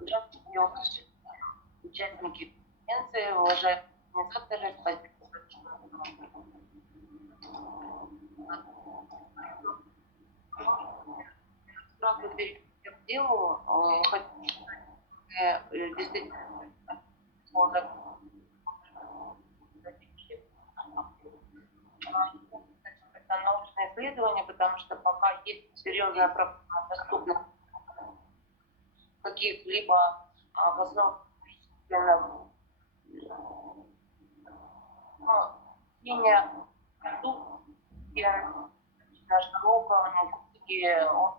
Здравствуйте, участники конференции, уважаемые организаторы, спасибо большое. Сразу перейдем к делу. Хочу сказать, действительно, можно это научное исследование, потому что пока есть серьезная проблема доступных каких-либо обоснованных мнения наша наука, и он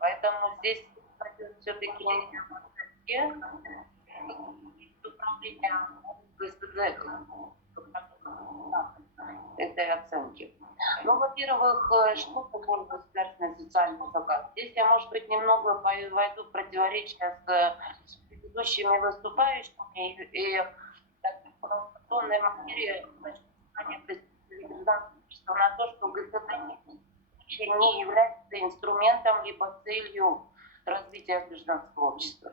поэтому здесь все-таки управление ГСЗ этой оценки. Ну, во-первых, что такое государственный социальный заказ? Здесь я, может быть, немного войду в противоречие с предыдущими выступающими и в информационной материи на то, что ГСЗ не является инструментом либо целью развития гражданского общества.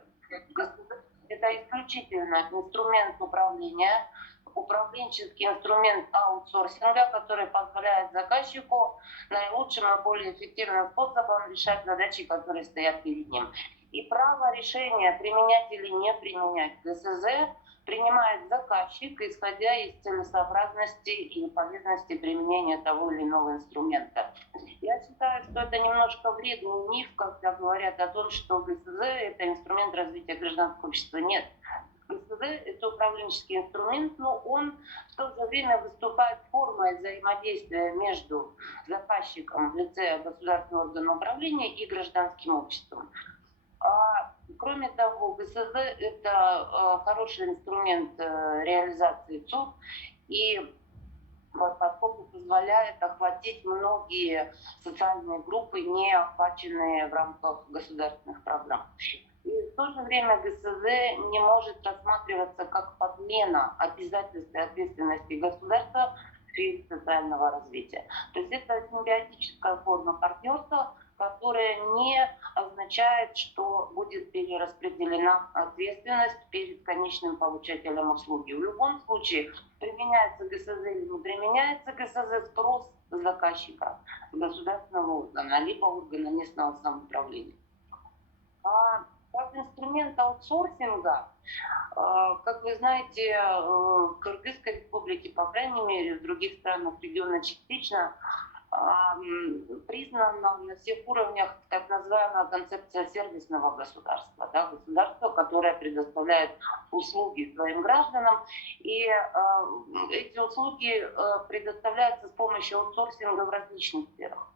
Это исключительно инструмент управления, управленческий инструмент аутсорсинга, который позволяет заказчику наилучшим и более эффективным способом решать задачи, которые стоят перед ним. И право решения, применять или не применять ГСЗ, принимает заказчик, исходя из целесообразности и полезности применения того или иного инструмента. Я считаю, что это немножко вредный миф, когда говорят о том, что ГСЗ – это инструмент развития гражданского общества. Нет. ГСЗ – это управленческий инструмент, но он в то же время выступает формой взаимодействия между заказчиком в лице государственного органа управления и гражданским обществом. Кроме того, ГСЗ – это хороший инструмент реализации ЦУП, и поскольку позволяет охватить многие социальные группы, не охваченные в рамках государственных программ. И в то же время ГСЗ не может рассматриваться как подмена обязательств и ответственности государства в сфере социального развития. То есть это симбиотическая форма партнерства, которая не означает, что будет перераспределена ответственность перед конечным получателем услуги. В любом случае, применяется ГСЗ или не применяется ГСЗ, спрос заказчика, государственного органа, либо органа местного самоуправления. Как инструмент аутсорсинга, как вы знаете, в Кыргызской республике, по крайней мере, в других странах региона частично, признана на всех уровнях так называемая концепция сервисного государства. Да, государство, которое предоставляет услуги своим гражданам. И эти услуги предоставляются с помощью аутсорсинга в различных сферах.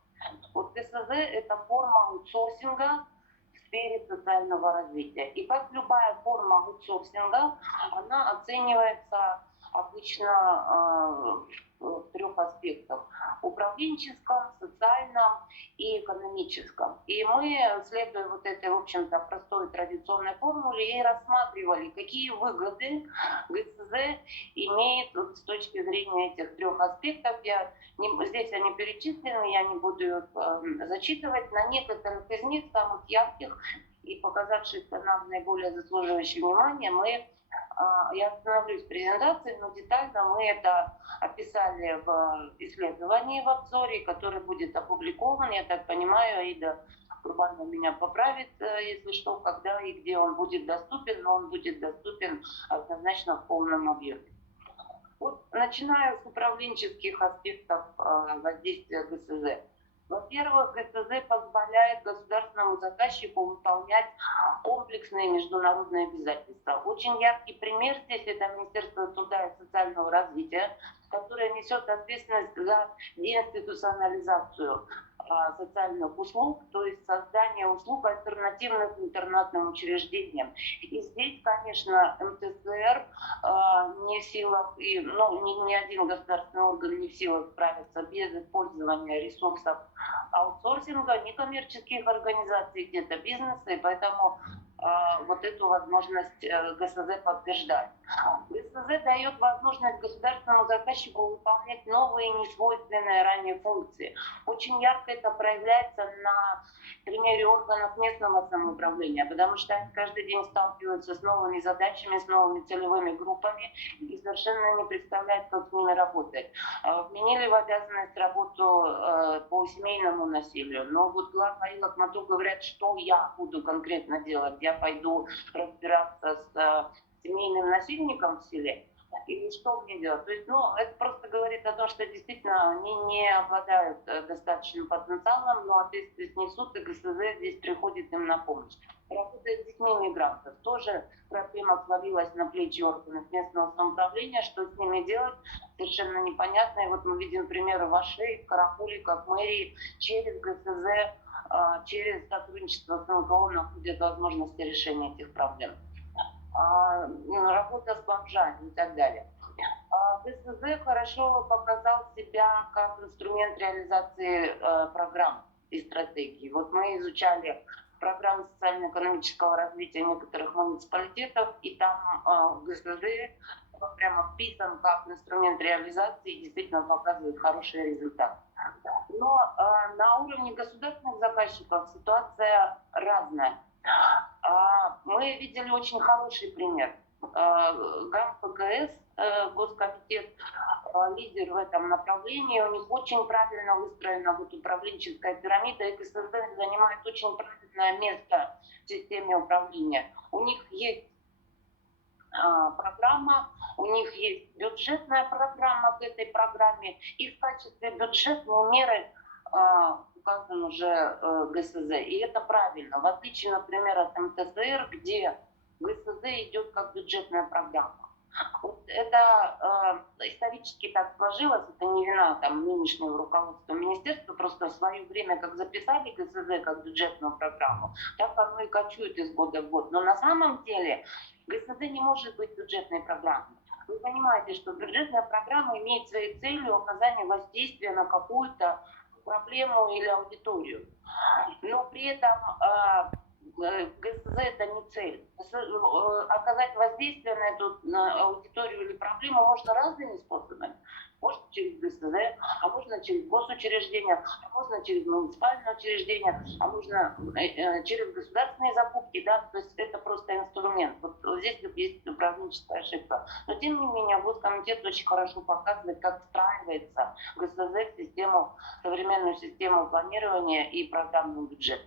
Вот ГСЗ – это форма аутсорсинга в сфере социального развития. И как любая форма аутсорсинга, она оценивается обычно в трех аспектах: управленческом, социальном и экономическом. И мы, следуя вот этой, в общем-то, простой традиционной формуле, и рассматривали, какие выгоды ГСЗ имеет с точки зрения этих трех аспектов. Здесь они перечислены, я не буду их зачитывать. На некоторых из них, самых ярких и показавшихся нам наиболее заслуживающим внимания, я остановлюсь в презентации, но детально мы это описали в исследовании в обзоре, который будет опубликован. Я так понимаю, Аида Курбанова меня поправит, если что, когда и где он будет доступен, но он будет доступен однозначно в полном объеме. Вот, начиная с управленческих аспектов воздействия ГСЗ. Во-первых, ГСЗ позволяет государственному заказчику выполнять комплексные международные обязательства. Очень яркий пример здесь – это Министерство труда и социального развития, которое несет ответственность за деинституционализацию социальных услуг, то есть создание услуг альтернативных интернатным учреждениям. И здесь, конечно, МТСР не в силах, ни один государственный орган не в силах справиться без использования ресурсов аутсорсинга, некоммерческих организаций, где-то бизнеса, и поэтому вот эту возможность ГСЗ подтверждать. ГСЗ дает возможность государственному заказчику выполнять новые несвойственные ранее функции. Очень ярко это проявляется на примере органов местного самоуправления, потому что они каждый день сталкиваются с новыми задачами, с новыми целевыми группами и совершенно не представляют, как с ними работать. Вменили в обязанность работу по семейному насилию, но вот глава и Лохмату говорят, что я буду конкретно делать. Я пойду разбираться с семейным насильником в селе, или что мне делать? То есть, это просто говорит о том, что действительно они не обладают достаточным потенциалом, но ответственность несут, и ГСЗ здесь приходит им на помощь. Работает с детьми мигрантов. Тоже проблема свалилась на плечи органов местного самоуправления. Что с ними делать, совершенно непонятно. И вот мы видим примеры в Аше, в Каракуликах, мэрии, через ГСЗ, через сотрудничество с НКО находят возможности решения этих проблем. Работа с бомжами и так далее. ГСЗ хорошо показал себя как инструмент реализации программ и стратегий. Вот мы изучали программы социально-экономического развития некоторых муниципалитетов, и там ГСЗ прямо вписан как инструмент реализации и действительно показывает хороший результат. Но на уровне государственных заказчиков ситуация разная. Мы видели очень хороший пример. ГАМ ПКС, Госкомитет, лидер в этом направлении, у них очень правильно выстроена вот управленческая пирамида, и ГСЗ занимает очень правильное место в системе управления. У них есть программа, у них есть бюджетная программа к этой программе, и в качестве бюджетной меры указан уже ГСЗ. И это правильно, в отличие, например, от МТСР, где ГСЗ идет как бюджетная программа. Вот это исторически так сложилось, это не вина там нынешнего руководства министерства, просто в свое время, как записали ГСЗ как бюджетную программу, так оно и кочует из года в год. Но на самом деле ГСЗ не может быть бюджетной программой. Вы понимаете, что бюджетная программа имеет своей целью оказание воздействия на какую-то проблему или аудиторию. Но при этом ГСЗ это не цель. Оказать воздействие на эту аудиторию или проблему можно разными способами. Можно через ГСЗ, а можно через госучреждения, а можно через муниципальное учреждение, а можно через государственные закупки, да, то есть это просто инструмент. Вот здесь есть управленческая ошибка. Но тем не менее, Госкомитет очень хорошо показывает, как встраивается ГСЗ в систему, современную систему планирования и программный бюджет.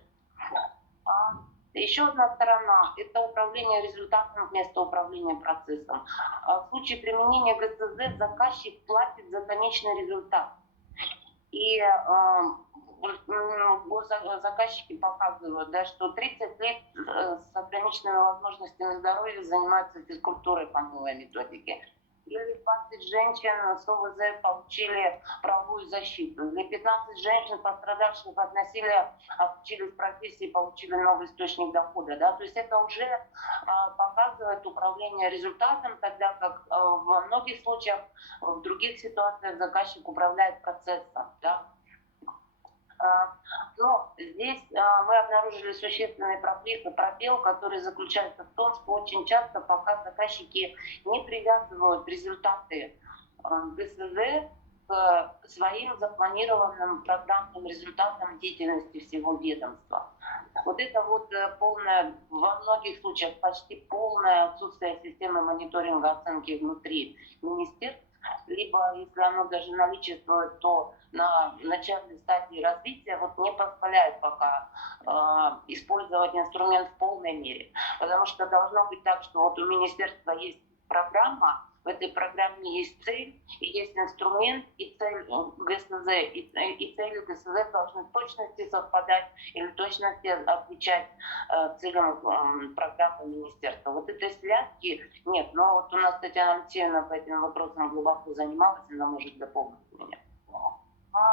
Еще одна сторона – это управление результатом вместо управления процессом. В случае применения ГСЗ заказчик платит за конечный результат. И заказчики показывают, да, что 30 лет с ограниченными возможностями здоровья занимаются физкультурой по новой методике. Или 20 женщин с ОВЗ получили правовую защиту. Или 15 женщин, пострадавших от насилия, обучились профессии, получили новый источник дохода. Да? То есть это уже показывает управление результатом, тогда как во многих случаях, в других ситуациях заказчик управляет процессом. Да? Но здесь мы обнаружили существенный пробел, который заключается в том, что очень часто пока заказчики не привязывают результаты ГСЗ к своим запланированным программным результатам деятельности всего ведомства. Вот это вот полное, во многих случаях почти полное отсутствие системы мониторинга оценки внутри министерств, либо если оно даже наличествует, то на начальной стадии развития вот не позволяет пока использовать инструмент в полной мере. Потому что должно быть так, что вот у министерства есть программа, в этой программе есть цель, и есть инструмент, и цель ГСЗ, и цели ГСЗ должны в точности совпадать или в точности отвечать целям программы министерства. Вот этой связки нет, но вот у нас Татьяна Алексеевна по этим вопросам глубоко занималась, она может дополнить меня.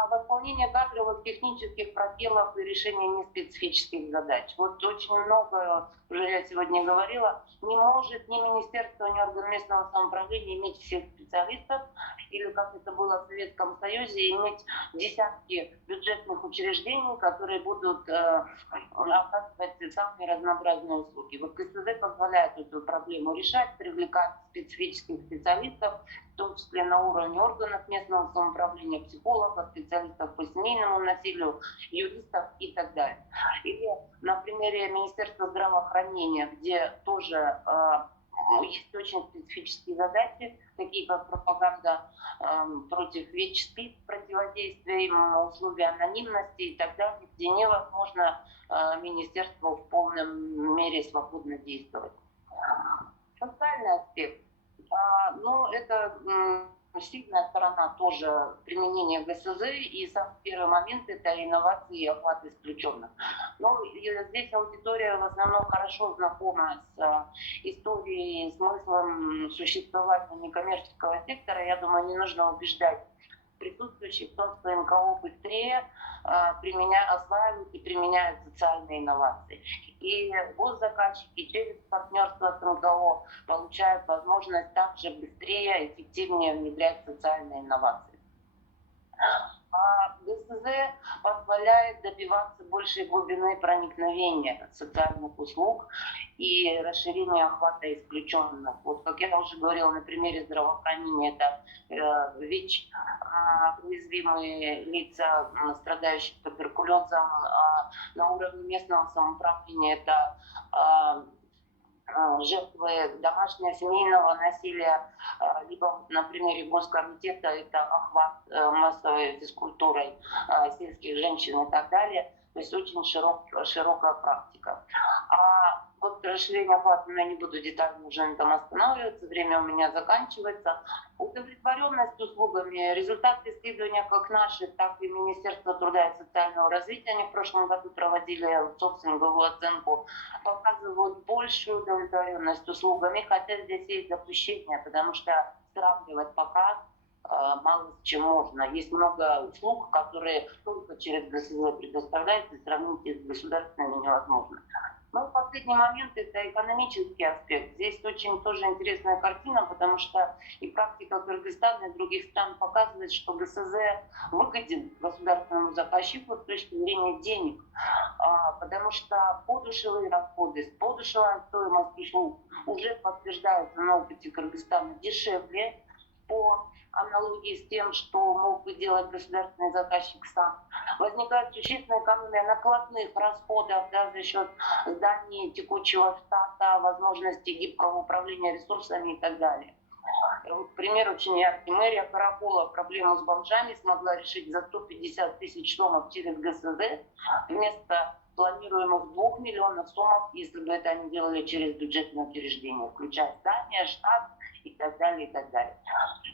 Восполнение кадровых технических пробелов и решение неспецифических задач. Вот очень много уже я сегодня говорила, не может ни министерство, ни орган местного самоуправления иметь всех специалистов, или, как это было в Советском Союзе, иметь десятки бюджетных учреждений, которые будут оказывать самые разнообразные услуги. Вот ГСЗ позволяет эту проблему решать, привлекать специфических специалистов, в том числе на уровне органов местного самоуправления, психологов, специалистов по семейному насилию, юристов и так далее. Или на примере Министерства здравоохранения, где тоже есть очень специфические задачи, такие как пропаганда против ВИЧ-СПИД, противодействие им, условия анонимности и так далее, где невозможно министерству в полном мере свободно действовать. Социальный аспект. Ну, это сильная сторона тоже применения ГСЗ, и сам первый момент это инновации и охват исключенных. Но здесь аудитория в основном хорошо знакома с историей, смыслом существования некоммерческого сектора. Я думаю, не нужно убеждать присутствующих в том, что НКО быстрее осваивают и применяют социальные инновации. И госзаказчики через партнерство с НКО получают возможность также быстрее и эффективнее внедрять социальные инновации. ГСЗ позволяет добиваться большей глубины проникновения социальных услуг и расширения охвата исключенных. Вот как я уже говорила на примере здравоохранения, это ВИЧ, уязвимые лица, страдающие туберкулезом, на уровне местного самоуправления это жертвы домашнего семейного насилия, либо на примере Госкомитета это охват массовой физкультурой сельских женщин и так далее. То есть очень широкая практика. А вот расширение охвата, я не буду детально уже на этом останавливаться, время у меня заканчивается. Удовлетворенность услугами, результаты исследования как наши, так и Министерства труда и социального развития, они в прошлом году проводили собственную оценку, показывают большую удовлетворенность услугами, хотя здесь есть допущение, потому что сравнивать пока мало с чем можно. Есть много услуг, которые только через ГСЗ предоставляются, и сравнить их с государственными невозможно. Но в последний момент это экономический аспект. Здесь очень тоже интересная картина, потому что и практика Кыргызстана и других стран показывает, что ГСЗ выгоден государственному заказчику с точки зрения денег, потому что подушевые расходы, подушевая стоимость услуг уже подтверждаются на опыте Кыргызстана дешевле по аналогии с тем, что мог бы делать государственный заказчик сам. Возникает существенная экономия накладных расходов за счет здания, текучего штата, возможности гибкого управления ресурсами и так далее. Вот пример очень яркий. Мэрия Каракола проблему с бомжами смогла решить за 150 тысяч сомов через ГСЗ вместо планируемых 2 миллионов сомов, если бы это они делали через бюджетное учреждение, включая здание, штат и так далее, и так далее.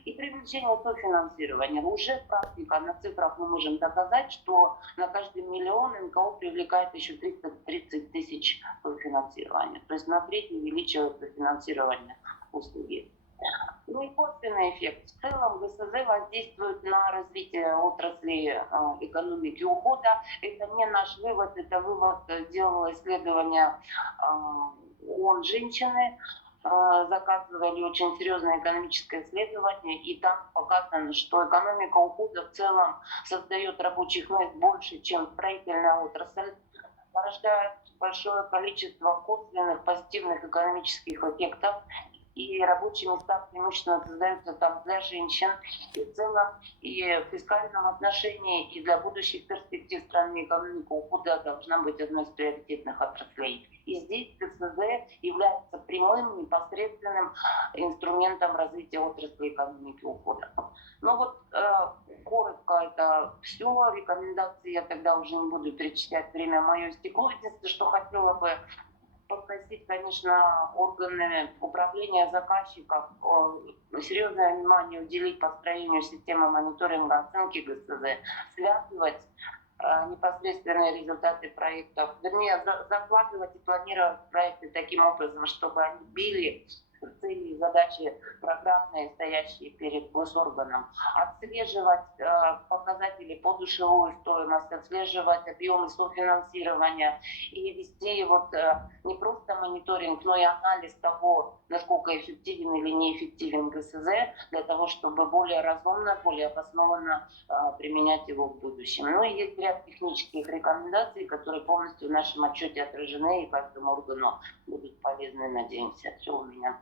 И привлечение софинансирования. Уже практика на цифрах мы можем доказать, что на каждый миллион НКО привлекает еще 330 тысяч софинансирования. То есть на треть увеличивается финансирование услуги. Ну и косвенный эффект. В целом ГСЗ воздействует на развитие отрасли экономики ухода. Это не наш вывод, это вывод делало исследование ООН «Женщины». Заказывали очень серьезное экономическое исследование, и там показано, что экономика ухода в целом создает рабочих мест больше, чем строительная отрасль, порождает большое количество косвенных позитивных экономических эффектов, и рабочие места преимущественно создаются там для женщин, и в целом и в фискальном отношении, и для будущих перспектив страны экономика ухода должна быть одной из приоритетных отраслей. И здесь ГСЗ является прямым, непосредственным инструментом развития отрасли экономики ухода. Ну вот коротко это все. Рекомендации я тогда уже не буду перечислять, время мое истекло. Единственное, что хотела бы попросить, конечно, органы управления заказчиков серьезное внимание уделить построению системы мониторинга оценки ГСЗ, связывать непосредственные результаты проектов, вернее, закладывать и планировать проекты таким образом, чтобы они били цели и задачи программные, стоящие перед госорганом, отслеживать показатели по душевую стоимость, отслеживать объемы софинансирования и вести не просто мониторинг, но и анализ того, насколько эффективен или неэффективен ГСЗ, для того, чтобы более разумно, более обоснованно применять его в будущем. Ну и есть ряд технических рекомендаций, которые полностью в нашем отчете отражены и каждому органу будут полезны, надеемся. Все у меня.